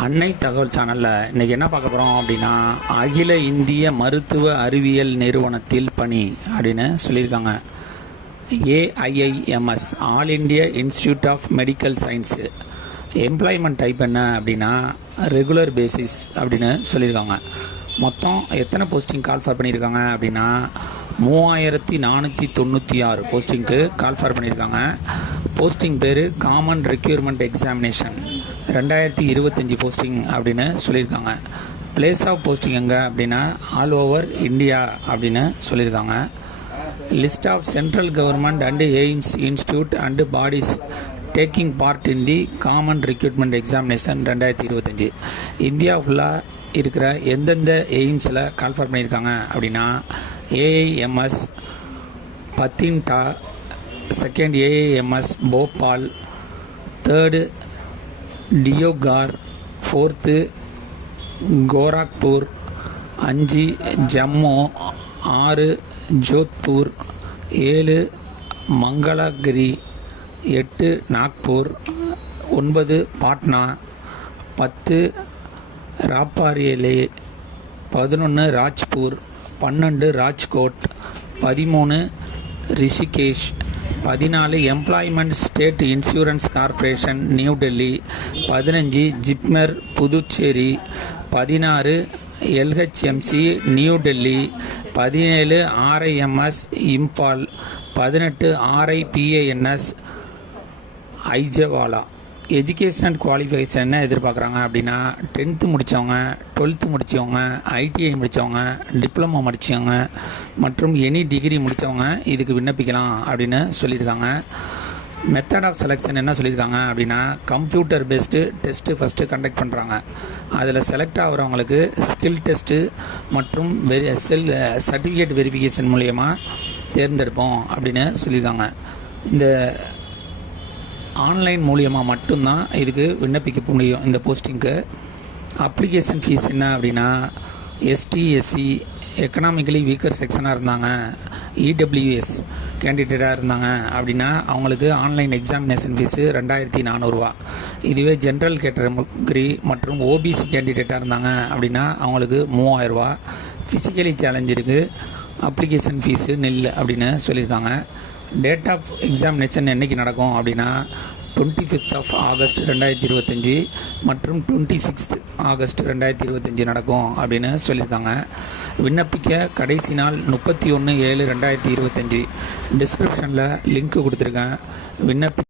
அன்னை தகவல் சேனலில் இன்றைக்கி என்ன பார்க்க போகிறோம் அப்படின்னா, அகில இந்திய மருத்துவ அறிவியல் நிறுவனத்தில் பணி அப்படின்னு சொல்லியிருக்காங்க. AIIMS all India institute of medical science. Employment type என்ன அப்படின்னா ரெகுலர் பேசிஸ் அப்படின்னு சொல்லியிருக்காங்க. மொத்தம் எத்தனை போஸ்டிங் கால்ஃபார் பண்ணியிருக்காங்க அப்படின்னா 3496 போஸ்டிங்க்கு கால்ஃபார் பண்ணியிருக்காங்க. போஸ்டிங் பேர் காமன் ரெக்யூர்மெண்ட் எக்ஸாமினேஷன் 2025 போஸ்டிங் அப்படின்னு சொல்லியிருக்காங்க. பிளேஸ் ஆஃப் போஸ்டிங் எங்கே அப்படின்னா ஆல் ஓவர் இந்தியா அப்படின்னு சொல்லியிருக்காங்க. List of central government and AIIMS institute and bodies taking part in the common recruitment examination 2025. India ஃபுல்லாக இருக்கிற எந்தெந்த எய்ம்ஸில் கால்ஃபார் பண்ணியிருக்காங்க அப்படின்னா AIMS Bathinda, second AIMS Bhopal, third Deoghar, fourth Gorakhpur, 5 Jammu, 6 Jodhpur, 7 Mangalagiri, 8 Nagpur, 9 Patna, 10 Raebareli, 11 Raipur, 12 Rajkot, 13 Rishikesh, 14 employment state insurance corporation new Delhi, 15 JIPMER Puducherry, 16 LHMC new Delhi, 17 RIMS Imphal, 18 RIPANS Aizawl. Educational qualification என்ன எதிர்பார்க்குறாங்க அப்படின்னா 10th முடித்தவங்க, 12th முடித்தவங்க, ITI முடித்தவங்க, டிப்ளமோ முடித்தவங்க மற்றும் எனி டிகிரி முடித்தவங்க இதுக்கு விண்ணப்பிக்கலாம் அப்படின்னு சொல்லியிருக்காங்க. மெத்தட் ஆஃப் செலெக்ஷன் என்ன சொல்லியிருக்காங்க அப்படின்னா computer based test first conduct பண்ணுறாங்க. அதில் செலக்ட் ஆகிறவங்களுக்கு ஸ்கில் டெஸ்ட்டு மற்றும் சர்டிஃபிகேட் வெரிஃபிகேஷன் மூலயமா தேர்ந்தெடுப்போம் அப்படின்னு சொல்லியிருக்காங்க. இந்த ஆன்லைன் மூலியமாக மட்டும்தான் இதுக்கு விண்ணப்பிக்க முடியும். இந்த போஸ்டிங்க்கு அப்ளிகேஷன் ஃபீஸ் என்ன அப்படின்னா ST SC எக்கனாமிக்கலி வீக்கர் செக்ஷனாக இருந்தாங்க, EWS கேண்டிடேட்டாக இருந்தாங்க அப்படின்னா அவங்களுக்கு ஆன்லைன் எக்ஸாமினேஷன் ஃபீஸு 2400 ரூபா. இதுவே ஜென்ரல் கேட்டகரி மற்றும் OBC கேண்டிடேட்டாக இருந்தாங்க அப்படின்னா அவங்களுக்கு 3000 ரூபா. ஃபிசிக்கலி சேலஞ்சிருக்கு அப்ளிகேஷன் ஃபீஸு நெல் அப்படின்னு சொல்லியிருக்காங்க. டேட் ஆஃப் எக்ஸாமினேஷன் என்றைக்கு நடக்கும் அப்படின்னா 25th ஆஃப் ஆகஸ்ட் 2025 மற்றும் 26th ஆகஸ்ட் 2025 நடக்கும் அப்படின்னு சொல்லியிருக்காங்க. விண்ணப்பிக்க கடைசி நாள் 31/7/2025. டிஸ்கிரிப்ஷனில் லிங்க் கொடுத்துருக்கேன்.